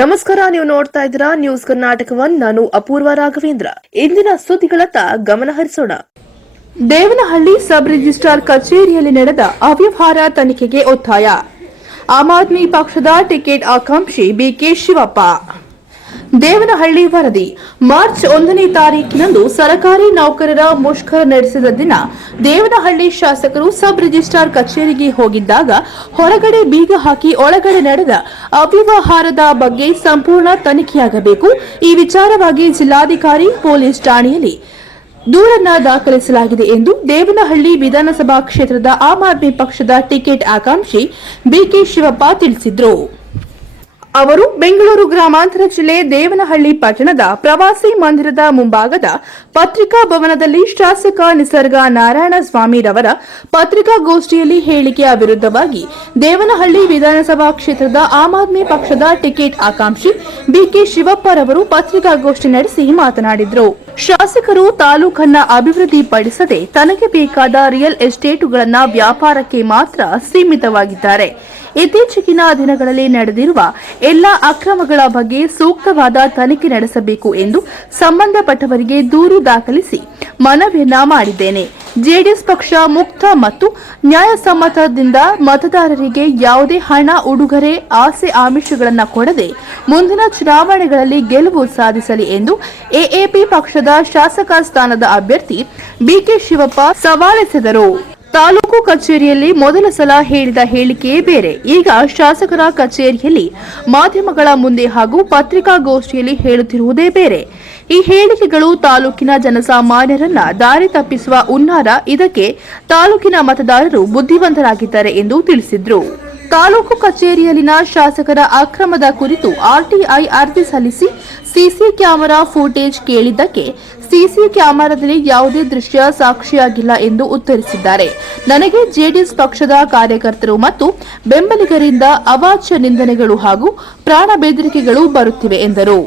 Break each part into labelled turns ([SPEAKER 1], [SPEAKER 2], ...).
[SPEAKER 1] ನಮಸ್ಕಾರ, ನೀವು ನೋಡ್ತಾ ಇದ್ದೀರಾ ನ್ಯೂಸ್ ಕರ್ನಾಟಕವನ್ನು ನಾನು ಅಪೂರ್ವ ರಾಘವೇಂದ್ರ. ಇಂದಿನ ಸುದ್ದಿಗಳತ್ತ ಗಮನ ಹರಿಸೋಣ. ದೇವನಹಳ್ಳಿ ಸಬ್ ರಿಜಿಸ್ಟ್ರಾರ್ ಕಚೇರಿಯಲ್ಲಿ ನಡೆದ ಅವ್ಯವಹಾರ ತನಿಖೆಗೆ ಒತ್ತಾಯ. ಆಮ್ ಆದ್ಮಿ ಪಕ್ಷದ ಟಿಕೆಟ್ ಆಕಾಂಕ್ಷಿ ಬಿಕೆ ಶಿವಪ್ಪ. ದೇವನಹಳ್ಳಿ ವರದಿ. ಮಾರ್ಚ್ ಒಂದನೇ ತಾರೀಕಿನಂದು ಸರ್ಕಾರಿ ನೌಕರರ ಮುಷ್ಕರ ನಡೆಸಿದ ದಿನ ದೇವನಹಳ್ಳಿ ಶಾಸಕರು ಸಬ್ ರಿಜಿಸ್ಟ್ರಾರ್ ಕಚೇರಿಗೆ ಹೋಗಿದ್ದಾಗ ಹೊರಗಡೆ ಬೀಗ ಹಾಕಿ ಒಳಗಡೆ ನಡೆದ ಅವ್ಯವಹಾರದ ಬಗ್ಗೆ ಸಂಪೂರ್ಣ ತನಿಖೆಯಾಗಬೇಕು. ಈ ವಿಚಾರವಾಗಿ ಜಿಲ್ಲಾಧಿಕಾರಿ ಪೊಲೀಸ್ ಠಾಣೆಯಲ್ಲಿ ದೂರನ್ನ ದಾಖಲಿಸಲಾಗಿದೆ ಎಂದು ದೇವನಹಳ್ಳಿ ವಿಧಾನಸಭಾ ಕ್ಷೇತ್ರದ ಆಮ್ ಆದ್ಮಿ ಪಕ್ಷದ ಟಿಕೆಟ್ ಆಕಾಂಕ್ಷಿ ಬಿಕೆ ಶಿವಪ್ಪ ತಿಳಿಸಿದರು. ಅವರು ಬೆಂಗಳೂರು ಗ್ರಾಮಾಂತರ ಜಿಲ್ಲೆ ದೇವನಹಳ್ಳಿ ಪಟ್ಟಣದ ಪ್ರವಾಸಿ ಮಂದಿರದ ಮುಂಭಾಗದ ಪತ್ರಿಕಾ ಭವನದಲ್ಲಿ ಶಾಸಕ ನಿಸರ್ಗ ನಾರಾಯಣ ಸ್ವಾಮಿರವರ ಪತ್ರಿಕಾಗೋಷ್ಠಿಯಲ್ಲಿ ಹೇಳಿಕೆಯ ವಿರುದ್ಧವಾಗಿ ದೇವನಹಳ್ಳಿ ವಿಧಾನಸಭಾ ಕ್ಷೇತ್ರದ ಆಮ್ ಆದ್ಮಿ ಪಕ್ಷದ ಟಿಕೆಟ್ ಆಕಾಂಕ್ಷಿ ಬಿಕೆ ಶಿವಪ್ಪರವರು ಪತ್ರಿಕಾಗೋಷ್ಠಿ ನಡೆಸಿ ಮಾತನಾಡಿದರು. ಶಾಸಕರು ತಾಲೂಕನ್ನ ಅಭಿವೃದ್ಧಿಪಡಿಸದೆ ತನಗೆ ಬೇಕಾದ ರಿಯಲ್ ಎಸ್ಟೇಟುಗಳನ್ನ ವ್ಯಾಪಾರಕ್ಕೆ ಮಾತ್ರ ಸೀಮಿತವಾಗಿದ್ದಾರೆ. ಇತ್ತೀಚೆಗಿನ ದಿನಗಳಲ್ಲಿ ನಡೆದಿರುವ ಎಲ್ಲ ಅಕ್ರಮಗಳ ಬಗ್ಗೆ ಸೂಕ್ತವಾದ ತನಿಖೆ ನಡೆಸಬೇಕು ಎಂದು ಸಂಬಂಧಪಟ್ಟವರಿಗೆ ದೂರು ದಾಖಲಿಸಿ ಮನವಿಯನ್ನ ಮಾಡಿದ್ದೇನೆ. ಜೆಡಿಎಸ್ ಪಕ್ಷ ಮುಕ್ತ ಮತ್ತು ನ್ಯಾಯಸಮ್ಮತದಿಂದ ಮತದಾರರಿಗೆ ಯಾವುದೇ ಹಣ, ಉಡುಗೊರೆ, ಆಸೆ, ಆಮಿಷಗಳನ್ನು ಕೊಡದೆ ಮುಂದಿನ ಚುನಾವಣೆಗಳಲ್ಲಿ ಗೆಲುವು ಸಾಧಿಸಲಿ ಎಂದು ಎಎಪಿ ಪಕ್ಷದ ಶಾಸಕ ಸ್ಥಾನದ ಅಭ್ಯರ್ಥಿ ಬಿಕೆ ಶಿವಪ್ಪ ಸವಾಲೆಸೆದರು. ತಾಲೂಕು ಕಚೇರಿಯಲ್ಲಿ ಮೊದಲ ಸಲ ಹೇಳಿದ ಹೇಳಿಕೆಯೇ ಬೇರೆ. ಈಗ ಶಾಸಕರ ಕಚೇರಿಯಲ್ಲಿ ಮಾಧ್ಯಮಗಳ ಮುಂದೆ ಹಾಗೂ ಪತ್ರಿಕಾಗೋಷ್ಠಿಯಲ್ಲಿ ಹೇಳುತ್ತಿರುವುದೇ ಬೇರೆ. ಈ ಹೇಳಿಕೆಗಳು ತಾಲೂಕಿನ ಜನಸಾಮಾನ್ಯರನ್ನ ದಾರಿ ತಪ್ಪಿಸುವ ಉನ್ನಾರ ಇದಕ್ಕೆ ತಾಲೂಕಿನ ಮತದಾರರು ಬುದ್ಧಿವಂತರಾಗಿದ್ದಾರೆ ಎಂದು ತಿಳಿಸಿದ್ರು. ತಾಲೂಕು ಕಚೇರಿಯಲ್ಲಿನ ಶಾಸಕರ ಅಕ್ರಮದ ಕುರಿತು ಆರ್ಟಿಐ ಅರ್ಜಿ ಸಲ್ಲಿಸಿ ಸಿಸಿ ಕ್ಯಾಮೆರಾ ಫುಟೇಜ್ ಕೇಳಿದ್ದಕ್ಕೆ ಸಿಸಿ ಕ್ಯಾಮೆರಾದಲ್ಲಿ ಯಾವುದೇ ದೃಶ್ಯ ಸಾಕ್ಷಿಯಾಗಿಲ್ಲ ಎಂದು ಉತ್ತರಿಸಿದ್ದಾರೆ. ನನಗೆ ಜೆಡಿಎಸ್ ಪಕ್ಷದ ಕಾರ್ಯಕರ್ತರು ಮತ್ತು ಬೆಂಬಲಿಗರಿಂದ ಅವಾಚ್ಯ ನಿಂದನೆಗಳು ಹಾಗೂ ಪ್ರಾಣ ಬೆದರಿಕೆಗಳು ಬರುತ್ತಿವೆ ಎಂದರು.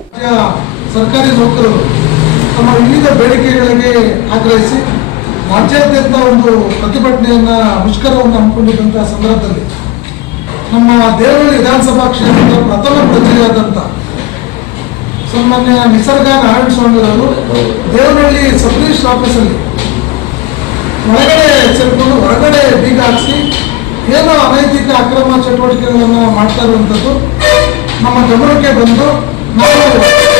[SPEAKER 2] ರಾಜ್ಯಾದ್ಯಂತ ಒಂದು ಪ್ರತಿಭಟನೆಯನ್ನ ಮುಷ್ಕರವನ್ನು ಹಮ್ಮಿಕೊಂಡಿದ್ದಂತಹ ಸಂದರ್ಭದಲ್ಲಿ ನಮ್ಮ ದೇವಳ್ಳಿ ವಿಧಾನಸಭಾ ಕ್ಷೇತ್ರದ ಪ್ರಥಮ ಪ್ರಜೆಯಾದಂಥ ಸನ್ಮಾನ್ಯ ನಿಸರ್ಗ ನಾರಾಯಣ ಸ್ವಾಮಿರವರು ದೇವನಹಳ್ಳಿ ಸಬ್ ಆಫೀಸಲ್ಲಿ ಒಳಗಡೆ ಸೇರಿಕೊಂಡು ಹೊರಗಡೆ ಬೀಗ ಹಾಕಿಸಿ ಏನೋ ಅನೈತಿಕ ಅಕ್ರಮ ಚಟುವಟಿಕೆಗಳನ್ನು ಮಾಡ್ತಾ ಇರುವಂಥದ್ದು ನಮ್ಮ ಗಮನಕ್ಕೆ ಬಂದು ನಾವು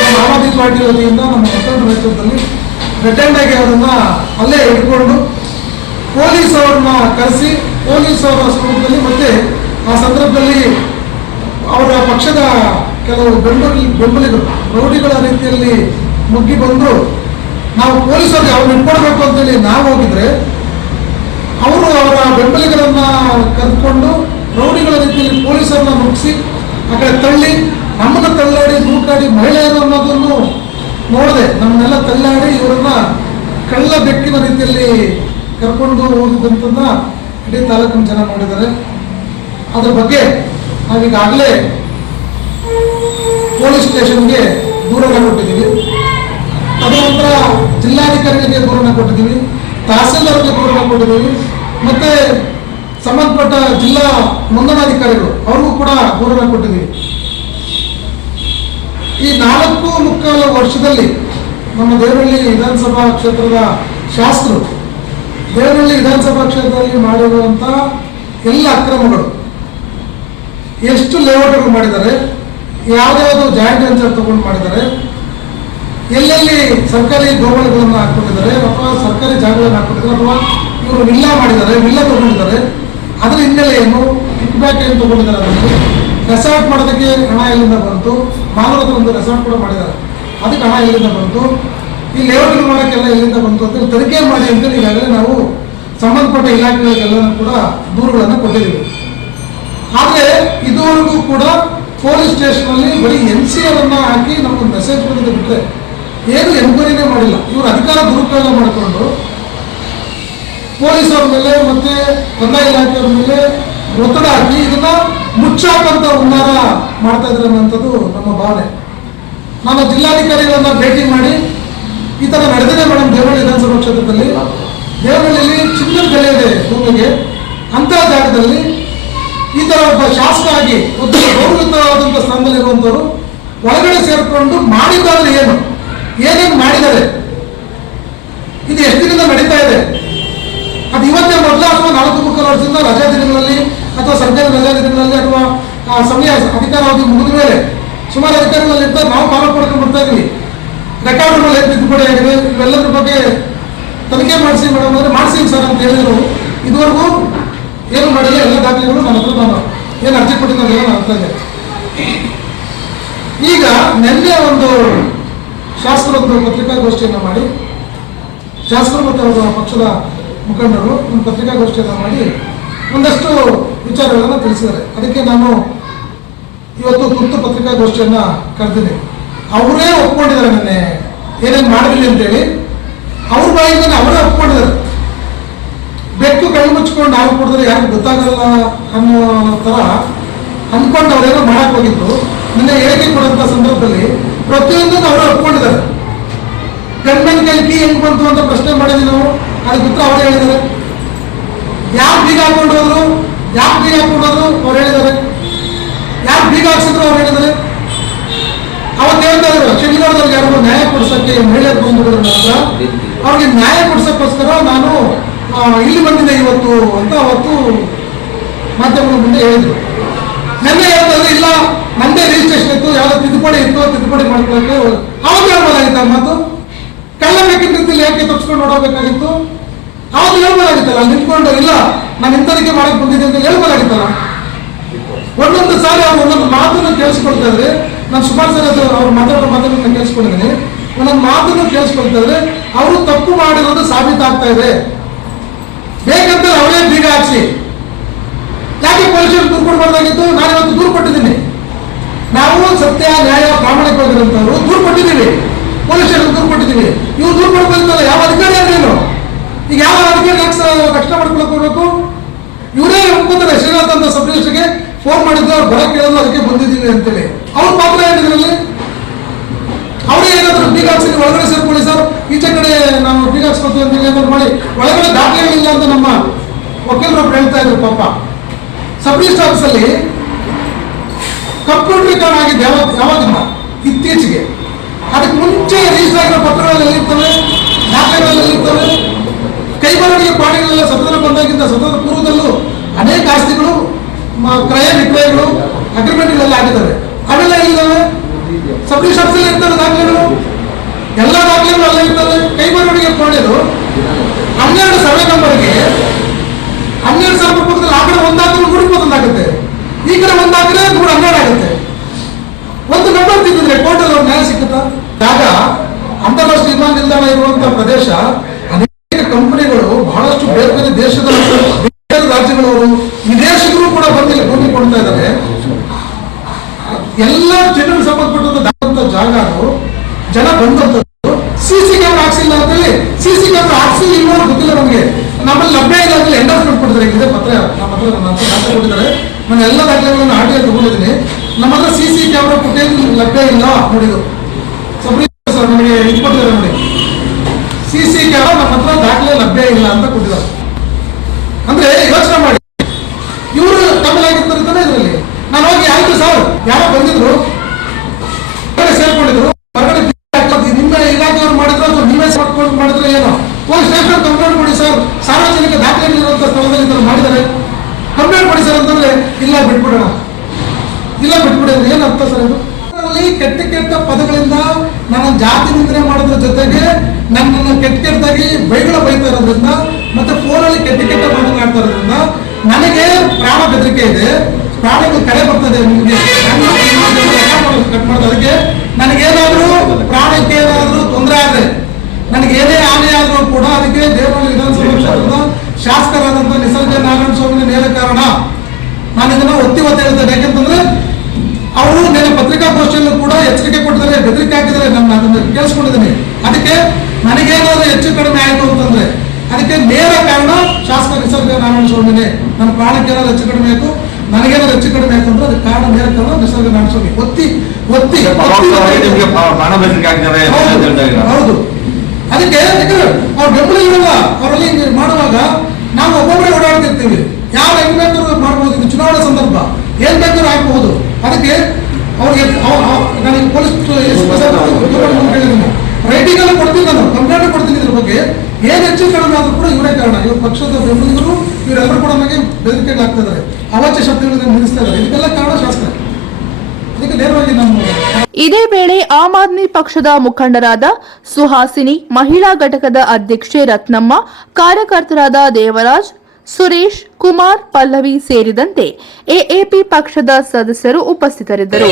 [SPEAKER 2] ಆಮ್ ಆದ್ಮಿ ಪಾರ್ಟಿ ವತಿಯಿಂದ ನಮ್ಮ ಮತ್ತೊಂದು ನೇತೃತ್ವದಲ್ಲಿ ರಿಟರ್ನ್ ಆಗಿ ಅದನ್ನು ಅಲ್ಲೇ ಇಟ್ಕೊಂಡು ಪೊಲೀಸ್ ಅವ್ರನ್ನ ಕರೆಸಿ ಪೊಲೀಸ್ ಅವರ ಸ್ವರೂಪದಲ್ಲಿ ಮತ್ತೆ ಆ ಸಂದರ್ಭದಲ್ಲಿ ಅವರ ಪಕ್ಷದ ಕೆಲವು ಬೆಂಬಲಿ ಬೆಂಬಲಿಗರು, ರೌಡಿಗಳ ರೀತಿಯಲ್ಲಿ ಮುಗ್ಗಿ ಬಂದು, ನಾವು ಪೊಲೀಸರಿಗೆ ಅವ್ರು ಇಟ್ಕೊಳ್ಬೇಕು ಅಂತೇಳಿ ನಾವು ಹೋಗಿದ್ರೆ, ಅವರು ಅವರ ಬೆಂಬಲಿಗರನ್ನ ಕರೆದುಕೊಂಡು ರೌಡಿಗಳ ರೀತಿಯಲ್ಲಿ ಪೊಲೀಸರನ್ನ ಮುಗಿಸಿ ಆ ಕಡೆ ತಳ್ಳಿ, ನಮ್ಮನ್ನ ತಳ್ಳಾಡಿ, ನೂಕಾಡಿ ಮಹಿಳೆಯರು ಅನ್ನೋದನ್ನು ನೋಡದೆ ನಮ್ಮನ್ನೆಲ್ಲ ತಳ್ಳಾಡಿ ಇವರನ್ನ ಕಳ್ಳ ಬೆಕ್ಕಿನ ರೀತಿಯಲ್ಲಿ ಕರ್ಕೊಂಡು ಹೋಗಿದ್ದಂಥದ್ದನ್ನ ಇಡೀ ತಾಲೂಕಿನ ಜನ ನೋಡಿದ್ದಾರೆ. ಅದ್ರ ಬಗ್ಗೆ ನಾವೀಗಾಗಲೇ ಪೊಲೀಸ್ ಸ್ಟೇಷನ್ಗೆ ದೂರನ್ನು ಕೊಟ್ಟಿದ್ದೀವಿ. ತದನಂತರ ಜಿಲ್ಲಾಧಿಕಾರಿಗಳಿಗೆ ದೂರನ್ನು ಕೊಟ್ಟಿದ್ದೀವಿ. ತಹಸೀಲ್ದಾರ್ಗೆ ದೂರನ್ನು ಕೊಟ್ಟಿದ್ದೀವಿ. ಮತ್ತೆ ಸಂಬಂಧಪಟ್ಟ ಜಿಲ್ಲಾ ನೋಂದಣಾಧಿಕಾರಿಗಳು ಅವ್ರಿಗೂ ಕೂಡ ದೂರನ್ನು ಕೊಟ್ಟಿದ್ದೀವಿ. ಈ ನಾಲ್ಕು ಮುಕ್ಕಾಲು ವರ್ಷದಲ್ಲಿ ನಮ್ಮ ದೇವರಳ್ಳಿ ವಿಧಾನಸಭಾ ಕ್ಷೇತ್ರದ ಶಾಸಕರು ದೇವರಳ್ಳಿ ವಿಧಾನಸಭಾ ಕ್ಷೇತ್ರದಲ್ಲಿ ಮಾಡಿರುವಂಥ ಎಲ್ಲ ಅಕ್ರಮಗಳು ಎಷ್ಟು ಲೇಔಟ್ಗಳು ಮಾಡಿದ್ದಾರೆ ಯಾವ್ದಾವುದು ಜಾಯಿಂಟ್ ವೆಂಚರ್ ತಗೊಂಡು ಮಾಡಿದ್ದಾರೆ, ಎಲ್ಲೆಲ್ಲಿ ಸರ್ಕಾರಿ ಗೋಗಳಗಳನ್ನು ಹಾಕೊಂಡಿದ್ದಾರೆ ಅಥವಾ ಸರ್ಕಾರಿ ಜಾಗಗಳನ್ನು ಹಾಕೊಂಡಿದ್ದಾರೆ ಅಥವಾ ಇವರು ವಿಲ್ಲ ಮಾಡಿದ್ದಾರೆ ವಿಲ್ಲ ತಗೊಂಡಿದ್ದಾರೆ, ಅದರ ಹಿನ್ನೆಲೆ ಏನು ಬ್ಯಾಕ್ ಏನು ತಗೊಂಡಿದ್ದಾರೆ ಅದರಲ್ಲಿ? ರೆಸಾರ್ಟ್ ಮಾಡೋದಕ್ಕೆ ಹಣ ಎಲ್ಲಿಂದ ಬಂತು? ಮಾಲೂರದ ಒಂದು ರೆಸಾರ್ಟ್ ಕೂಡ ಮಾಡಿದ್ದಾರೆ. ಅದಕ್ಕೆ ಹಣ ಎಲ್ಲಿಂದ ಬಂತು? ಈ ಲೇಔಟ್ ಮಾಡೋಕ್ಕೆಲ್ಲ ಎಲ್ಲಿಂದ ಬಂತು ಅಂತ ತನಿಖೆ ಮಾಡಿ ಅಂತ ಈಗಾಗಲೇ ನಾವು ಸಂಬಂಧಪಟ್ಟ ಇಲಾಖೆಗಳಿಗೆಲ್ಲ ಕೂಡ ದೂರುಗಳನ್ನು ಕೊಟ್ಟಿದ್ದೀವಿ. ಇದುವರೆಗೂ ಕೂಡ ಪೊಲೀಸ್ ಸ್ಟೇಷನಲ್ಲಿ ಬರೀ ಎನ್ ಸಿ ಅವರನ್ನ ಹಾಕಿ ನಮ್ಗೊಂದು ಮೆಸೇಜ್ ಬಂದಿದೆ ಬಿಟ್ಟರೆ ಏನು ಎನ್ಕ್ವೈರಿನೇ ಮಾಡಿಲ್ಲ. ಇವರು ಅಧಿಕಾರ ದುರುಪಯೋಗ ಮಾಡಿಕೊಂಡು ಪೊಲೀಸರ ಮೇಲೆ ಮತ್ತೆ ಕಂದಾಯ ಇಲಾಖೆಯವ್ರ ಮೇಲೆ ಒತ್ತಡ ಹಾಕಿ ಇದನ್ನ ಮುಚ್ಚಾಕಂತ ಹುನ್ನಾರ ಮಾಡ್ತಾ ಇದ್ರೆ ಅನ್ನೋಂಥದ್ದು ನಮ್ಮ ಭಾವನೆ. ನಮ್ಮ ಜಿಲ್ಲಾಧಿಕಾರಿಗಳನ್ನ ಭೇಟಿ ಮಾಡಿ ಈ ಥರ ನಡೆದಿದೆ ಮೇಡಮ್ ದೇವಳ್ಳಿ ವಿಧಾನಸಭಾ ಕ್ಷೇತ್ರದಲ್ಲಿ. ದೇವಳ್ಳಿಯಲ್ಲಿ ಚಿನ್ನದ ಬೆಲೆ ಇದೆ. ಭೂಮಿಗೆ ಅಂತಹ ಜಾಗದಲ್ಲಿ ಈ ತರ ಒಬ್ಬ ಶಾಸಕ ಆಗಿ ಒಬ್ಬ ಗೌರವಿತವಾದಂಥ ಸ್ಥಾನದಲ್ಲಿರುವಂಥವ್ರು ಒಳಗಡೆ ಸೇರಿಕೊಂಡು ಮಾಡಿದ್ದಾದ್ರೆ ಏನು? ಏನೇನು ಮಾಡಿದ್ದಾರೆ? ಇದು ಎಷ್ಟು ದಿನದ ನಡೀತಾ ಇದೆ? ಅದು ಇವತ್ತೇ ಮೊದಲು ಅಥವಾ ನಾಲ್ಕು ಮುಕ್ಕಾಲು ವರ್ಷದಿಂದ ರಜಾ ದಿನಗಳಲ್ಲಿ ಅಥವಾ ಸರ್ಕಾರಿ ರಜಾ ದಿನಗಳಲ್ಲಿ ಅಥವಾ ಸಮಯ ಅಧಿಕಾರಾವಧಿ ಮುಗಿದ ಮೇಲೆ ಸುಮಾರು ಅಧಿಕಾರಿಗಳಲ್ಲಿ ಇದ್ದ ನಾವು ಫಾಲೋ ಮಾಡ್ಕೊಂಡು ಬರ್ತಾ ಇದ್ವಿ. ರೆಕಾರ್ಡ್ಗಳು ತಿದ್ದುಪಡಿ ಆಗಿದೆ ಇವೆಲ್ಲದ್ರ ಬಗ್ಗೆ ತನಿಖೆ ಮಾಡಿಸಿ ಮೇಡಮ್ ಅಂದ್ರೆ ಮಾಡಿಸಿ ಸರ್ ಅಂತ ಹೇಳಿದ್ರು. ಇದುವರೆಗೂ ಏನು ಮಾಡಿಲ್ಲ ಎಲ್ಲ ದಾಖಲೆಗಳು ನನ್ನ ಹತ್ರ ನಾನು ಏನು ಅರ್ಜಿ ಕೊಟ್ಟಿದ್ದೆಲ್ಲ ನಾನು ಅರ್ಥ ಇದೆ. ಈಗ ನಿನ್ನೆ ಒಂದು ಶಾಸಕರೊಂದು ಪತ್ರಿಕಾಗೋಷ್ಠಿಯನ್ನು ಮಾಡಿ, ಶಾಸಕರು ಮತ್ತು ಅವರ ಪಕ್ಷದ ಮುಖಂಡರು ಒಂದು ಪತ್ರಿಕಾಗೋಷ್ಠಿಯನ್ನು ಮಾಡಿ ಒಂದಷ್ಟು ವಿಚಾರಗಳನ್ನು ತಿಳಿಸಿದ್ದಾರೆ. ಅದಕ್ಕೆ ನಾನು ಇವತ್ತು ತುರ್ತು ಪತ್ರಿಕಾಗೋಷ್ಠಿಯನ್ನು ಕರೆದಿನಿ. ಅವರೇ ಒಪ್ಕೊಂಡಿದ್ದಾರೆ ನೆನ್ನೆ. ಏನೇನು ಮಾಡಿದ್ರಿ ಅಂತೇಳಿ, ಅವ್ರ ಬಾಯಿಂದ ಅವರೇ ಒಪ್ಕೊಂಡಿದ್ದಾರೆ. ಬೆಕ್ಕು ಕೈ ಮುಚ್ಕೊಂಡು ಹಾಲು ಕೊಡಿದ್ರೆ ಯಾರಿಗೂ ಗೊತ್ತಾಗಲ್ಲ ಅನ್ನೋ ಥರ ಅಂದ್ಕೊಂಡು ಅವರೇನೋ ಮಾಡಕ್ ಹೋಗಿದ್ರು. ನಿನ್ನೆ ಹೇಳಿಕೆ ಕೊಡುವಂಥ ಸಂದರ್ಭದಲ್ಲಿ ಪ್ರತಿಯೊಂದನ್ನು ಅವರು ಒಪ್ಕೊಂಡಿದ್ದಾರೆ. ಗಂಡನ ಕೈ ಹೆಂಗ್ ಬಂತು ಅಂತ ಪ್ರಶ್ನೆ ಮಾಡಿದ್ವಿ ನಾವು. ಅದಕ್ಕೆ ಉತ್ತರ ಅವರು ಹೇಳಿದ್ದಾರೆ. ಯಾರು ಬೀಗ ಹಾಕೊಂಡು ಹೋದ್ರು? ಯಾಕೆ ಬೀಗ ಹಾಕೊಂಡು ಹೋದ್ರು? ಅವ್ರು ಹೇಳಿದ್ದಾರೆ. ಯಾರು ಬೀಗ ಹಾಕ್ಸಿದ್ರು? ಅವ್ರು ಹೇಳಿದ್ದಾರೆ. ಅವತ್ತು ಹೇಳ್ತಾ ಇದ್ರು ಯಾರಿಗೂ ನ್ಯಾಯ ಕೊಡ್ಸಕ್ಕೆ ಮಹಿಳೆಯರು ಹತ್ರ ಅವ್ರಿಗೆ ನ್ಯಾಯ ಕೊಡ್ಸಕ್ಕೋಸ್ಕರ ನಾನು ಇಲ್ಲಿ ಬಂದಿದೆ ಇವತ್ತು ಅಂತ ಅವತ್ತು ಮಾಧ್ಯಮಗಳ ಮುಂದೆ ಹೇಳಿದ್ರು. ನೆನ್ನೆ ಹೇಳ್ತಾರೆ, ಇಲ್ಲ, ನಮ್ದೆ ರಿಜಿಸ್ಟ್ರೇಷನ್ ಇತ್ತು, ಯಾವ್ದೋ ತಿದ್ದುಪಡಿ ಇತ್ತು, ತಿದ್ದುಪಡಿ ಮಾಡ್ಕೊಳ್ಳೋಕೆ ಅವಾಗ ಹೇಳ್ಬೋದಾಗಿತ್ತು ಆ ಮಾತು? ಕಳ್ಳ ರೀತಿಯಲ್ಲಿ ಯಾಕೆ ತಪ್ಪಿಸ್ಕೊಂಡು ನೋಡಬೇಕಾಗಿತ್ತು ಅವಾಗ ಹೇಳ್ಬೋದಾಗಿತ್ತಲ್ಲ? ನಿಂತ್ಕೊಂಡು ಇಲ್ಲ, ನಾನು ಇಂಥದಕ್ಕೆ ಮಾಡಕ್ ಬಂದಿದ್ದೆ ಅಂತ ಹೇಳ್ಬೋದಾಗಿತ್ತಲ್ಲ? ಒಂದೊಂದು ಸಾರಿ ಅವ್ರು ಒಂದೊಂದು ಮಾತನ್ನು ಕೇಳಿಸ್ಕೊಳ್ತಾ ಇದ್ರೆ, ನಾನು ಸುಮಾರು ಸರಿ ಅದು ಅವ್ರು ಮಾತಾಡೋ ಮಾತನ್ನು ಕೇಳಿಸ್ಕೊಂಡಿದ್ದೀನಿ. ಒಂದೊಂದು ಮಾತನ್ನು ಕೇಳಿಸ್ಕೊಳ್ತಾ ಇದ್ರೆ, ಅವರು ತಪ್ಪು ಮಾಡಿರೋದು ಸಾಬೀತಾಗ್ತಾ ಇದೆ. ಬೇಕಂತ ಅವರೇ ಬೀಗ ಹಾಕ್ಸಿ ಯಾಕೆ ಪೊಲೀಸರು ದೂರು ನಾನು ಇವತ್ತು ದೂರು ಕೊಟ್ಟಿದ್ದೀನಿ. ನಾವು ಸತ್ಯ, ನ್ಯಾಯ ಪ್ರಾಮಾಣಿಕವಾಗಿರುವಂತವ್ರು ದೂರು ಕೊಟ್ಟಿದ್ದೀವಿ. ಪೊಲೀಸರು ದೂರು ಕೊಟ್ಟಿದ್ದೀವಿ. ಇವ್ರು ದೂರು ಕೊಡ್ಬೇಕಲ್ಲ ಯಾವ ಅಧಿಕಾರಿ ಅದೇನು ಈಗ ಯಾವ ಅಧಿಕಾರಿ ಕಷ್ಟ ಮಾಡ್ಕೊಳಕ್ ಹೋಗ್ಬೇಕು? ಇವರೇ ಒಪ್ಕೋತಾರೆ ಶ್ರೀನಾಥ್ ಅಂತ ಸಬ್ ಫೋನ್ ಮಾಡಿದ್ರು, ಅವ್ರು ಬರ ಕೇಳೋದು ಅದಕ್ಕೆ ಬಂದಿದ್ದೀವಿ ಅಂತೇಳಿ. ಅವ್ರ ಪಾತ್ರ ಏನಿದ್ರಲ್ಲಿ? ಅವರೇ ಏನಾದ್ರು ಬೀಗ ಹಾಕ್ಸಿದ್ರೆ ಒಳಗಡೆ ಸೇರ್ಕೊಳ್ಳಿ ಸರ್. ಈಚೆ ಕಡೆ ನಾವು ಬೀಗ ಹಾಕ್ಸ್ಕೊತೀವಿ ಅಂತ ಏನಾದ್ರು ಮಾಡಿ, ಒಳಗಡೆ ದಾಖಲೆಗಳಿಲ್ಲ ಅಂತ ನಮ್ಮ ವಕೀಲರು ಹೇಳ್ತಾ ಇದ್ರು ಪಾಪ. ಸಬ್ ರಿಜಿಸ್ಟರ್ ಆಫೀಸಲ್ಲಿ ಕಾರ್ಡ್ ಆಗಿದ್ದು ಯಾವಾಗ ಯಾವಾಗಿಂದ? ಇತ್ತೀಚೆಗೆ. ಅದಕ್ಕೆ ಮುಂಚೆ ರಿಜಿಸ್ಟರ್ ಆಗಿರೋ ಹನ್ನೆರಡು ಸಾವಿರ ರೂಪಾಯಿ ಆ ಕಡೆ ಒಂದಾದ್ರೂ ನೂರ ಇಪ್ಪತ್ತೊಂದಾಗುತ್ತೆ ಈ ಕಡೆ ಒಂದಾದ್ರೆ ನೂರ ಹನ್ನೆರಡು ಆಗುತ್ತೆ. ಒಂದು ನಂಬರ್ ತಿಂದಿದ್ರೆ ಕೋರ್ಟಲ್ಲಿ ಅವ್ರ ನ್ಯಾಯ ಸಿಕ್ಕುತ್ತಾ? ಜಾಗ, ಅಂತಾರಾಷ್ಟ್ರೀಯ ವಿಮಾನ ನಿಲ್ದಾಣ ಇರುವಂತಹ ಪ್ರದೇಶ, ಅನೇಕ ಕಂಪನಿಗಳು ಬಹಳಷ್ಟು ಬೇರೆ ಬೇರೆ ದೇಶದ ರಾಜ್ಯಗಳವರು ವಿದೇಶಿಗರು ಕೂಡ ಬಂದು ಭೂಮಿ ಕೊಡ್ತಾ ಇದ್ದಾರೆ. ಎಲ್ಲ ಜನರಿಗೆ ಸಂಬಂಧಪಟ್ಟಂತ ಜಾಗ ಅದು. ಜನ ಬಂದಂತದ್ದು ಸಿ ಸಿ ಕ್ಯಾಮ್ರಾ ಹಾಕ್ಸಿಲ್ಲ ಅಂತೇಳಿ ಸಿ ಸಿ ಕ್ಯಾಮ್ರಾ ಹಾಕ್ಸಿ ಇಲ್ವೋ ಗೊತ್ತಿಲ್ಲ ನಮಗೆ ನಮ್ಮಲ್ಲಿ ಲಭ್ಯ ಇಲ್ಲ ಅಂತೇಳಿ ಎಂಡರ್ಸ್ಮೆಂಟ್ ಕೊಟ್ಟಿದ್ದಾರೆ ಇದೆ ಪತ್ರ ನಮ್ಮ ಹತ್ರ ನನ್ನ ಹತ್ರ ದಾಖಲೆ ಕೊಟ್ಟಿದ್ದಾರೆ ನಾನು ಎಲ್ಲ ದಾಖಲೆಗಳನ್ನು ಆರ್ ಟಿ ತಗೊಂಡಿದ್ದೀನಿ ನಮ್ಮ ಹತ್ರ ಸಿ ಸಿ ಕ್ಯಾಮ್ರಾ ಫುಟೇಜ್ ಲಭ್ಯ ಇಲ್ಲ ನೋಡಿದ್ದು ಸಬ್ ಸರ್ ನನಗೆ ಇದು ಕೊಟ್ಟಿದ್ದಾರೆ ನೋಡಿ ಸಿ ಸಿ ಕ್ಯಾಮ್ರಾ ನಮ್ಮ ಹತ್ರ ದಾಖಲೆ ಲಭ್ಯ ಇಲ್ಲ ಅಂತ ಕೊಟ್ಟಿದ್ದಾರೆ ಅಂದ್ರೆ ಯೋಚನೆ ಮಾಡಿ ಇವರು ತಮ್ಮಲಾಗಿರ್ತಾರೆ ಇದರಲ್ಲಿ ನಾನು ಹೋಗಿ ಆಯ್ತು ಸರ್ ಯಾರೋ ಬಂದಿದ್ರು ಹೊರಗಡೆ ಸೇರ್ಕೊಂಡಿದ್ರು ಹೊರಗಡೆ ಬಿಲ್ ಹಾಕೋದು ನಿಮ್ಮ ಇಲಾಖೆಯವ್ರು ಮಾಡಿದ್ರು ಅಥವಾ ನೀವೇ ಮಾಡ್ಕೊಂಡು ಮಾಡಿದ್ರು ಏನೋ ಪೊಲೀಸ್ ಸ್ಟೇಷನ್ ಕಂಪ್ಲೇಂಟ್ ಕೊಡಿ ಸರ್ ಸಾರ್ವಜನಿಕ ದಾಖಲೆಗಳಿರುವಂತ ಸ್ಥಳದಲ್ಲಿ ಇದನ್ನು ಮಾಡಿದ್ದಾರೆ ಕಂಪ್ಲೇಂಟ್ ಕೊಡಿ ಸರ್ ಅಂತಂದ್ರೆ ಇಲ್ಲ ಬಿಟ್ಬಿಡೋಣ. ಇಲ್ಲ ಬಿಟ್ಬಿಡಿ ಏನು ಅರ್ಥ ಸರ್ ಅದು ಕೆಟ್ಟ ಕೆಟ್ಟ ಪದಗಳಿಂದ ನನ್ನ ಜಾತಿ ನಿಂದನೆ ಮಾಡೋದ್ರ ಜೊತೆಗೆ ನನ್ನನ್ನು ಕೆಟ್ಟ ಕೆಟ್ಟದಾಗಿ ಬೈಗಳ ಬೈತಾ ಇರೋದ್ರಿಂದ ಮತ್ತೆ ಫೋನಲ್ಲಿ ಕೆಟ್ಟ ಕೆಟ್ಟ ಮಾತನಾಡ್ತಾ ಇರೋದ್ರಿಂದ ನನಗೆ ಪ್ರಾಣ ಬೆದರಿಕೆ ಇದೆ. ಪ್ರಾಣಕ್ಕೆ ಕರೆ ಬರ್ತದೆ ನಿಮಗೆ. ಕಟ್ ಮಾಡೋದು ಅದಕ್ಕೆ ನನಗೇನಾದ್ರೂ ಪ್ರಾಣಕ್ಕೆ ಏನಾದ್ರೂ ತೊಂದರೆ ಆದರೆ ನನಗೆ ಏನೇ ಹಾನಿ ಆದ್ರೂ ಕೂಡ ಅದಕ್ಕೆ ದೇವರಲ್ಲಿ ವಿಧಾನಸಭಾ ಶಾಸಕರಾದಂತ ನಿಸರ್ಗ ನಾರಾಯಣ ಸ್ವಾಮಿ ನೇರ ಕಾರಣ ನಾನು ಇದನ್ನ ಒತ್ತಿ ಒತ್ತಿ ಹೇಳ್ತೇನೆ. ಯಾಕಂತಂದ್ರೆ ಅವರು ನನ್ನ ಪತ್ರಿಕಾಗೋಷ್ಠಿಯಲ್ಲೂ ಕೂಡ ಎಚ್ಚರಿಕೆ ಕೊಟ್ಟಿದ್ದಾರೆ ಬೆದರಿಕೆ ಹಾಕಿದ್ದಾರೆ ನನ್ನ ಅದನ್ನ ಕೇಳಿಸ್ಕೊಂಡಿದ್ದೀನಿ. ಅದಕ್ಕೆ ನನಗೇನಾದ್ರೂ ಹೆಚ್ಚು ಕಡಿಮೆ ಆಯಿತು ಅಂತಂದ್ರೆ ಅದಕ್ಕೆ ನೇರ ಕಾರಣ ಶಾಸಕ ನಿಸರ್ಗ ನಾರಾಯಣ ಸ್ವಾಮಿನೇ. ನನ್ನ ಪ್ರಾಣಕ್ಕೆ ಏನಾದ್ರು ಹೆಚ್ಚು ಕಡಿಮೆ ಆಯ್ತು ನನಗೇನಾದ್ರು ಹೆಚ್ಚು ಕಡಿಮೆ ಆಯ್ತು ಅಂದ್ರೆ ಅದಕ್ಕೆ ಕಾರಣ ನೇರ ಕಾರಣ ನಿಸರ್ಗ ನಾರಾಯಣ ಸ್ವಾಮಿ. ಒತ್ತಿ ಒತ್ತಿ ಹೌದು, ಅದಕ್ಕೆ ಅವ್ರು ಬೆಂಬಲ ಇರಲ್ಲ. ಅವರಲ್ಲಿ ಮಾಡುವಾಗ ನಾವು ಒಬ್ಬೊಬ್ಬರೇ ಓಡಾಡ್ತಿರ್ತೀವಿ. ಯಾವ ಹೆಂಗ್ ಬೇಕಾದ್ರೂ ಮಾಡ್ಬೋದು? ಇದು ಚುನಾವಣಾ ಸಂದರ್ಭ. ಏನ್ ಬೇಕಾದ್ರೂ ಆಗ್ಬಹುದು ಅದಕ್ಕೆ ಅವ್ರಿಗೆ ಅವ- ಅವ- ನಾನು ಪೊಲೀಸ್ ರೈಟಿಂಗ್ ಎಲ್ಲ ಕೊಡ್ತೀನಿ ನಾನು ಕಂಪ್ಲೇಂಟ್ ಕೊಡ್ತೀನಿ ಇದ್ರ ಬಗ್ಗೆ. ಏನ್ ಹೆಚ್ಚು ಕಡಿಮೆ ಆದ್ರೂ ಕೂಡ ಇವರೇ ಕಾರಣ. ಇವ್ರ ಪಕ್ಷದ ಬೆಂಬಲಿಗರು, ಇವರೆಲ್ಲರೂ ಕೂಡ ನನಗೆ ಬೆದರಿಕೆಗಳಾಗ್ತಾ ಇದ್ದಾರೆ. ಅವಾಚ್ಯ ಶಬ್ದಗಳನ್ನು ನಿಲ್ಲಿಸ್ತಾ ಇದ್ದಾರೆ. ಇದಕ್ಕೆಲ್ಲ ಕಾರಣ ಶಾಸಕ. ಅದಕ್ಕೆ ನೇರವಾಗಿ ನಮ್ಮ
[SPEAKER 1] ಇದೇ ವೇಳೆ ಆಮ್ ಆದ್ಮಿ ಪಕ್ಷದ ಮುಖಂಡರಾದ ಸುಹಾಸಿನಿ, ಮಹಿಳಾ ಘಟಕದ ಅಧ್ಯಕ್ಷೆ ರತ್ನಮ್ಮ, ಕಾರ್ಯಕರ್ತರಾದ ದೇವರಾಜ್ ಸುರೇಶ್ ಕುಮಾರ್ ಪಲ್ಲವಿ ಸೇರಿದಂತೆ ಎಎಪಿ ಪಕ್ಷದ ಸದಸ್ಯರು ಉಪಸ್ಥಿತರಿದ್ದರು.